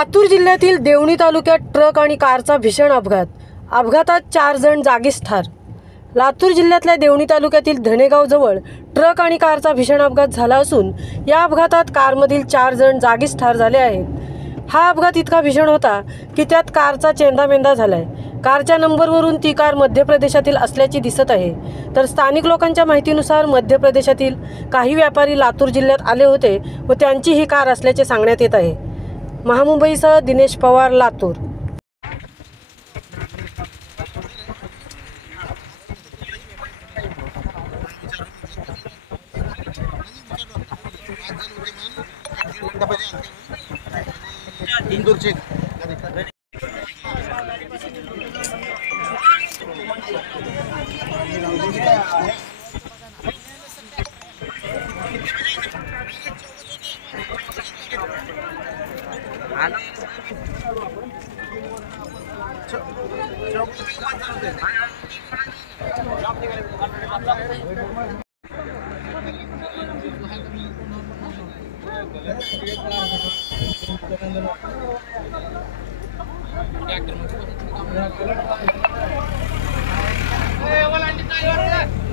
लातूर जिल्ह्यातील देवणी तालुक्यात ट्रक आणि कारचा भीषण अपघात. अपघातात 4 जण जागीच ठार. लातूर जिल्ह्यातल्या देवणी तालुक्यातील धनेगाव जवळ ट्रक आणि कारचा भीषण अपघात झाला असून या अपघातात कारमधील 4 जण जागीच ठार झाले आहेत. हा अपघात इतका भीषण होता की त्यात कारचा चेंदामेंदा झालाय. कारच्या नंबरवरून ती कार मध्य प्रदेशातील असल्याची दिसत आहे. तर स्थानिक लोकांच्या माहितीनुसार मध्य प्रदेशातील काही व्यापारी लातूर जिल्ह्यात आले होते व त्यांची ही कार असल्याचे सांगण्यात येत आहे. महामुंबईसह दिनेश पवार, लातूर. Hey,